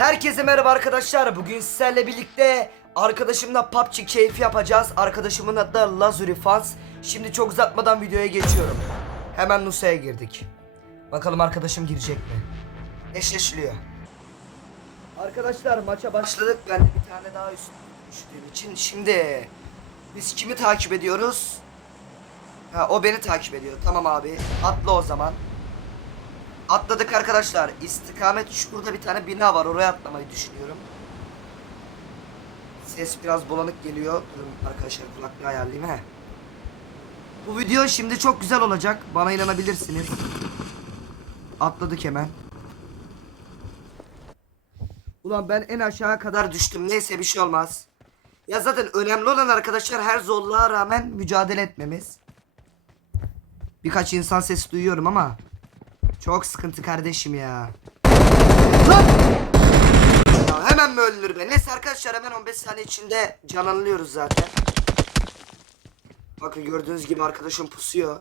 Herkese merhaba arkadaşlar. Bugün sizlerle birlikte arkadaşımla PUBG keyfi yapacağız. Arkadaşımın adı da Lazuri Fans. Şimdi çok uzatmadan videoya geçiyorum. Hemen Nusa'ya girdik. Bakalım arkadaşım girecek mi? Eşleşiliyor. Arkadaşlar maça başladık. Ben de bir tane daha üst düştüğüm için. Şimdi biz kimi takip ediyoruz? Ha o beni takip ediyor. Tamam abi. Atla o zaman. Atladık arkadaşlar. İstikamet şurada bir tane bina var. Oraya atlamayı düşünüyorum. Ses biraz bulanık geliyor. Durun arkadaşlar kulaklığı ayarlayayım he. Bu video şimdi çok güzel olacak. Bana inanabilirsiniz. Atladık hemen. Ulan ben en aşağı kadar düştüm. Neyse bir şey olmaz. Ya zaten önemli olan arkadaşlar her zorluğa rağmen mücadele etmemiz. Birkaç insan sesi duyuyorum ama çok sıkıntı kardeşim ya. Lan! Ya hemen mi ölünür be? Neyse arkadaşlar hemen 15 saniye içinde canlanıyoruz zaten. Bakın gördüğünüz gibi arkadaşım pusuyor.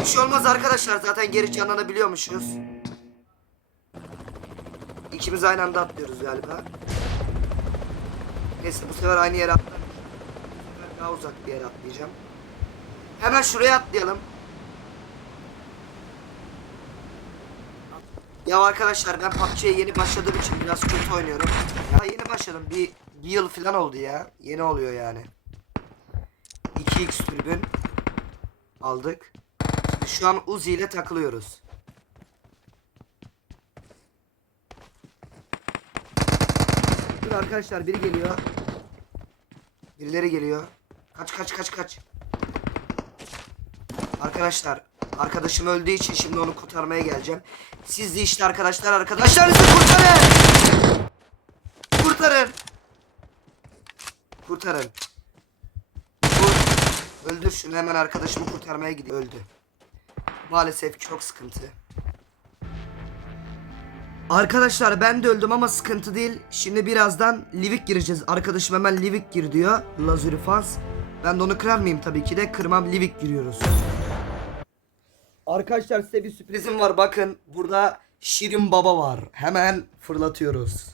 Bir şey olmaz arkadaşlar zaten geri canlanabiliyormuşuz. İkimiz aynı anda atlıyoruz galiba. Neyse bu sefer aynı yere sefer Daha uzak bir yere atlayacağım. Hemen şuraya atlayalım. Ya arkadaşlar ben PUBG'ye yeni başladığım için biraz kötü oynuyorum. Ya yeni başladım. Bir, bir yıl falan oldu ya. Yeni oluyor yani. 2x türbün aldık. Şimdi şu an Uzi ile takılıyoruz. Dur arkadaşlar biri geliyor. Birileri geliyor. Kaç kaç kaç kaç. Arkadaşlar arkadaşım öldüğü için şimdi onu kurtarmaya geleceğim. Siz de işte arkadaşlar arkadaşlarınızı kurtarın. Kurtarın. Kurtarın. Vur. Öldür şunu hemen arkadaşımı kurtarmaya gidiyor. Öldü. Maalesef çok sıkıntı. Arkadaşlar ben de öldüm ama sıkıntı değil. Şimdi birazdan Livik gireceğiz. Arkadaşım hemen Livik gir diyor. Lazuri Fans. Ben de onu kırar mıyım tabii ki de. Kırmam Livik giriyoruz. Arkadaşlar size bir sürprizim var. Bakın burada Şirin Baba var. Hemen fırlatıyoruz.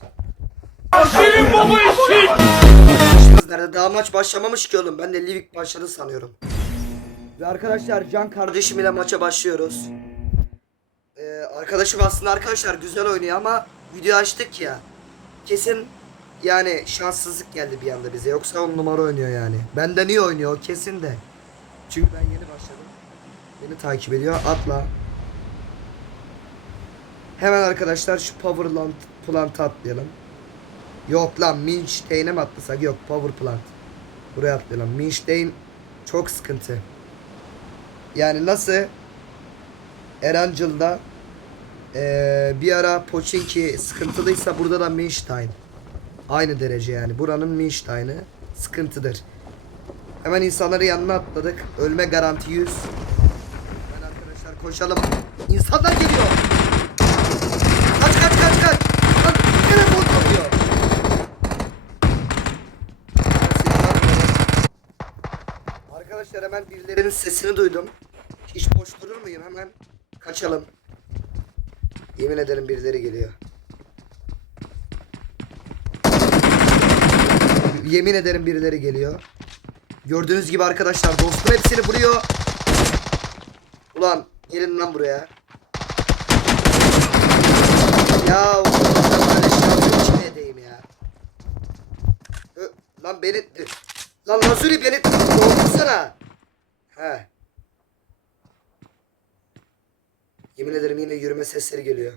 Şirin baba işin. Nerede daha maç başlamamış ki oğlum. Ben de Livik başladı sanıyorum. Ve arkadaşlar Can kardeşim ile maça başlıyoruz. Ee, arkadaşım aslında arkadaşlar güzel oynuyor ama video açtık ya. Kesin yani şanssızlık geldi bir anda bize. Yoksa on numara oynuyor yani. Benden iyi oynuyor kesin de. Çünkü ben yeni başladım. Beni takip ediyor. Atla. Hemen arkadaşlar şu power plant, plant'a atlayalım. Yok lan Minstein'e mi atlasak? Yok Power Plant. Buraya atlayalım. Minstein çok sıkıntı. Yani nasıl Erangel'da eee bir ara Pochinki sıkıntılıysa burada da Minstein. Aynı derece yani. Buranın Minstein'i sıkıntıdır. Hemen insanları yanına atladık. Ölme garanti 100. Koşalım. İnsanlar geliyor. Kaç kaç kaç kaç. Lan telefon kapıyor. Arkadaşlar hemen birilerinin sesini duydum. Hiç boş durur muyum? Hemen kaçalım. Yemin ederim birileri geliyor. Yemin ederim birileri geliyor. Gördüğünüz gibi arkadaşlar dostum hepsini vuruyor. Ulan gelin lan buraya. Ya içine edeyim ya. Ö, lan beni... Lan Lazuri beni doğursana. He. Yemin ederim yine yürüme sesleri geliyor.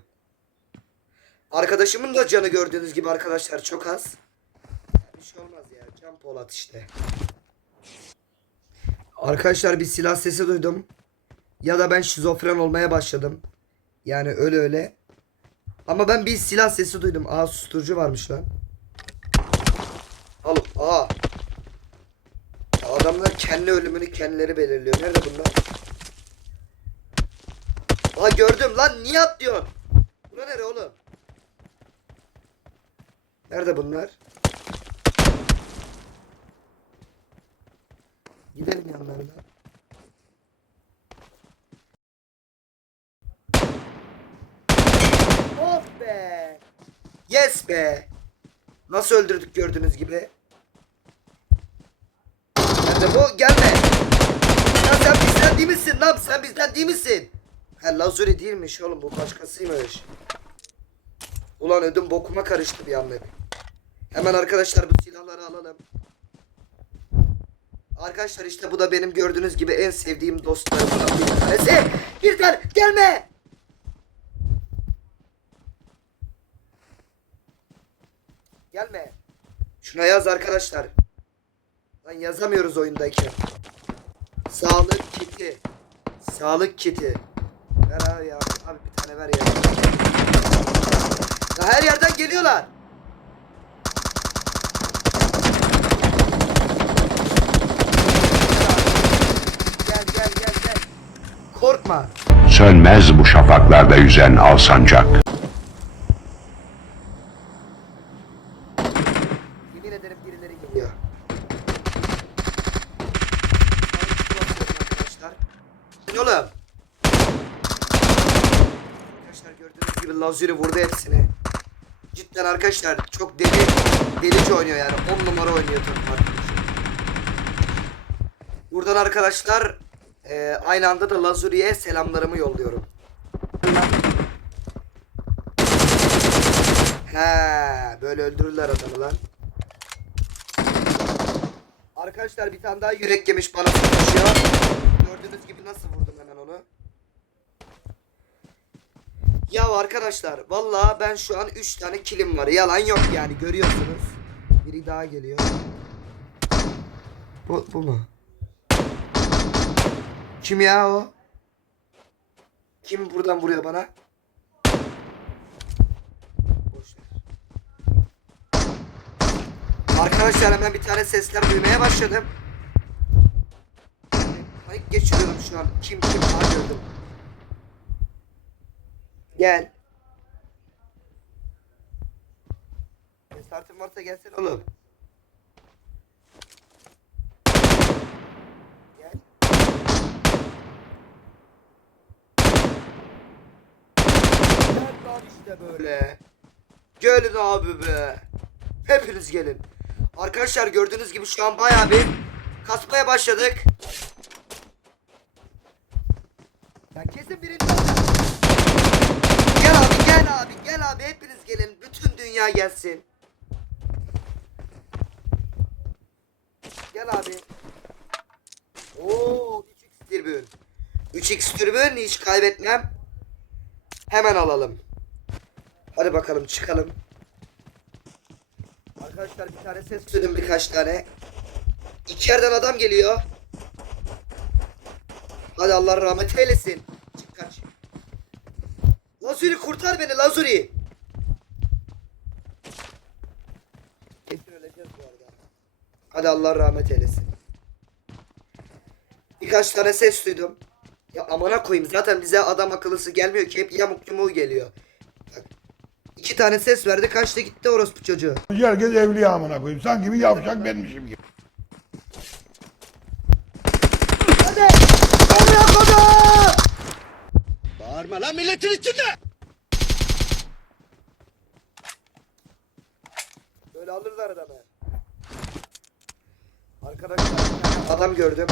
Arkadaşımın da canı gördüğünüz gibi arkadaşlar çok az. Bir şey olmaz ya. Can Polat işte. Arkadaşlar bir silah sesi duydum. Ya da ben şizofren olmaya başladım. Yani öyle öyle. Ama ben bir silah sesi duydum. Aa susturucu varmış lan. Al. Aa. Adamlar kendi ölümünü kendileri belirliyor. Nerede bunlar? Aa gördüm lan niye atlıyorsun? Buna nere oğlum? Nerede bunlar? Gidelim yanlarına. be. Yes be. Nasıl öldürdük gördüğünüz gibi. Nerede bu? Gelme. Ya sen bizden değil misin lan? Sen bizden değil misin? Ha Lazuri değilmiş oğlum bu başkasıymış. Ulan ödüm bokuma karıştı bir anlık. Hemen arkadaşlar bu silahları alalım. Arkadaşlar işte bu da benim gördüğünüz gibi en sevdiğim dostlarımdan bir tanesi. Bir tane gelme. Gelme. Şuna yaz arkadaşlar. Lan yazamıyoruz oyundayken. Sağlık kiti. Sağlık kiti. Ver abi ya. Abi bir tane ver ya. Ya her yerden geliyorlar. Gel gel gel gel. Korkma. Sönmez bu şafaklarda yüzen alsancak. Yemin ederim birileri geliyor. Arkadaşlar. Oğlum. Arkadaşlar Lazuri vurdu hepsini. Cidden arkadaşlar çok deli delici oynuyor yani 10 numara oynuyor takım arkadaşlar. Buradan arkadaşlar e, aynı anda da Lazuri'ye selamlarımı yolluyorum. He, böyle öldürürler adamı lan. Arkadaşlar bir tane daha yürek yemiş bana. Gördüğünüz gibi nasıl vurdum hemen onu. Ya arkadaşlar vallahi ben şu an 3 tane kilim var. Yalan yok yani görüyorsunuz. Biri daha geliyor. Bu, bu mu? Kim ya o? Kim buradan vuruyor bana? Arkadaşlar hemen bir tane sesler duymaya başladım. Panik geçiriyorum şu an. Kim kim ha gördüm. Gel. Startın varsa gelsene oğlum. Gel. Gel lan işte böyle. Gelin abi be. Hepiniz gelin. Arkadaşlar gördüğünüz gibi şu an bayağı bir kasmaya başladık. Ya kesin birinci. Gel abi gel abi hepiniz gelin. Bütün dünya gelsin. Gel abi. Oo 3x tribün. 3x tribün hiç kaybetmem. Hemen alalım. Hadi bakalım çıkalım. Arkadaşlar bir tane ses duydum birkaç tane. İki yerden adam geliyor. Hadi Allah rahmet eylesin. Lazuri kurtar beni Lazuri. Kesin öleceğiz bu arada. Hadi Allah rahmet eylesin. Birkaç tane ses duydum. Ya amana koyayım zaten bize adam akıllısı gelmiyor ki hep yamuk yumuğu geliyor. Bak. İki tane ses verdi kaçtı gitti orospu çocuğu. Herkes evliya amına koyayım. Sanki bir yavşak benmişim gibi. Hadi! Oraya kadar! Bağırma lan milletin içinde. Böyle alırlar adamı. Arkadaşlar adam gördüm.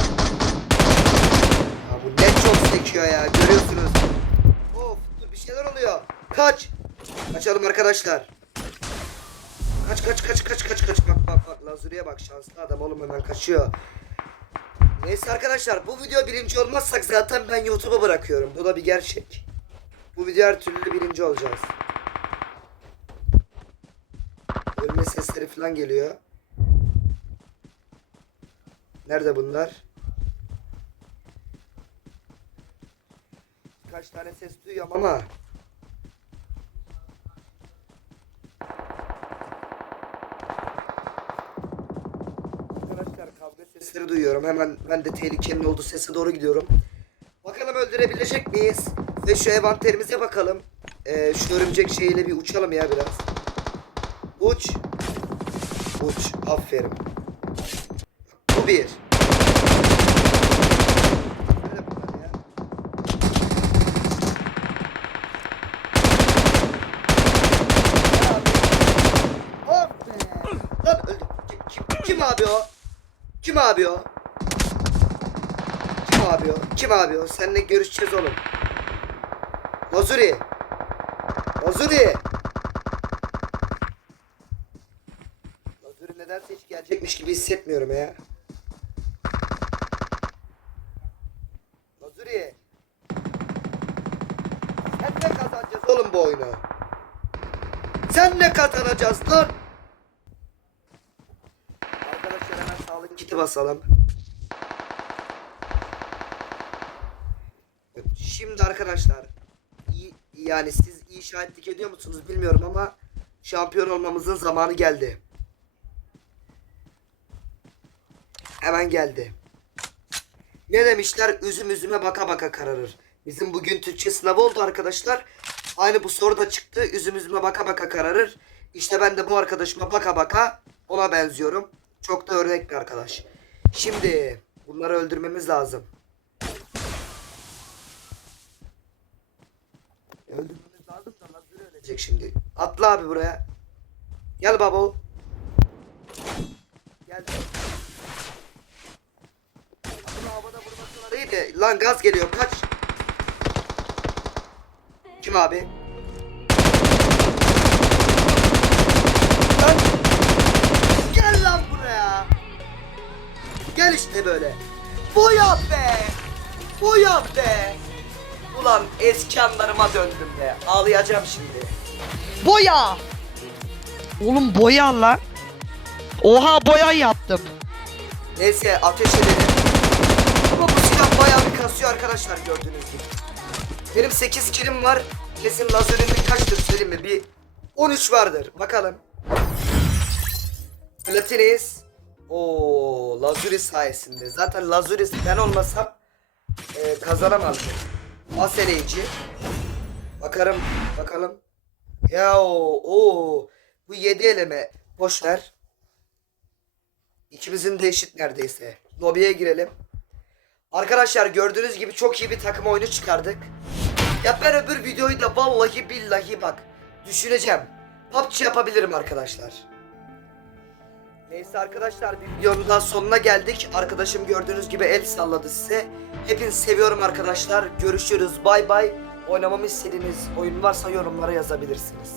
Ya bu ne çok sekiyor ya görüyorsunuz. Of dur bir şeyler oluyor. Kaç. Kaçalım arkadaşlar. Kaç kaç kaç kaç kaç kaç bak bak bak Lazuri'ye bak şanslı adam oğlum hemen kaçıyor. Neyse arkadaşlar bu video birinci olmazsak zaten ben YouTube'a bırakıyorum. Bu da bir gerçek. Bu video her türlü birinci olacağız. Ölme sesleri falan geliyor. Nerede bunlar? Kaç tane ses duyuyorum ama. Arkadaşlar kavga sesleri duyuyorum. Hemen ben de tehlikenin olduğu sese doğru gidiyorum. Bakalım öldürebilecek miyiz? Ve şu envanterimize bakalım. Ee, şu örümcek şeyiyle bir uçalım ya biraz. Uç. Uç. Aferin. Bu bir. Kim abi o? Kim abi o? Kim abi o? Kim abi o? Seninle görüşeceğiz oğlum. Lazuri. Lazuri. Gelecekmiş gibi hissetmiyorum ya. Lazuri. Sen ne kazanacağız oğlum bu oyunu? Sen ne kazanacağız lan? Arkadaşlar hemen sağlık kiti basalım. Şimdi arkadaşlar yani siz iyi şahitlik ediyor musunuz bilmiyorum ama şampiyon olmamızın zamanı geldi. Hemen geldi. Ne demişler? Üzüm üzüme baka baka kararır. Bizim bugün Türkçe sınavı oldu arkadaşlar. Aynı bu soru da çıktı. Üzüm üzüme baka baka kararır. İşte ben de bu arkadaşıma baka baka ona benziyorum. Çok da örnek bir arkadaş. Şimdi bunları öldürmemiz lazım. Öldürmemiz lazım da Lazuri ölecek şimdi. Atla abi buraya. Gel babo. Gel. De. Lan gaz geliyor kaç. Kim abi? Lan. Gel lan buraya. Gel işte böyle. Boya be. Boya be. Ulan eski anlarıma döndüm be. Ağlayacağım şimdi. Boya. Oğlum boya lan. Oha boya yaptım. Neyse ateş edelim. Ama bu silah bayağı bir kasıyor arkadaşlar gördüğünüz gibi. Benim 8 kilim var. Kesin lazerinin kaçtır söyleyeyim mi? Bir 13 vardır. Bakalım. Platinis. Oo, Lazuris sayesinde. Zaten Lazuris ben olmasam e, kazanamazdım. Aseleyici. Bakarım, bakalım. Ya o, o bu 7 eleme boş ver. İkimizin de eşit neredeyse. Lobiye girelim. Arkadaşlar gördüğünüz gibi çok iyi bir takım oyunu çıkardık. Ya ben öbür videoyu da vallahi billahi bak düşüneceğim. PUBG yapabilirim arkadaşlar. Neyse arkadaşlar bir videonun daha sonuna geldik. Arkadaşım gördüğünüz gibi el salladı size. Hepinizi seviyorum arkadaşlar. Görüşürüz. Bay bay. Oynamamı istediğiniz oyun varsa yorumlara yazabilirsiniz.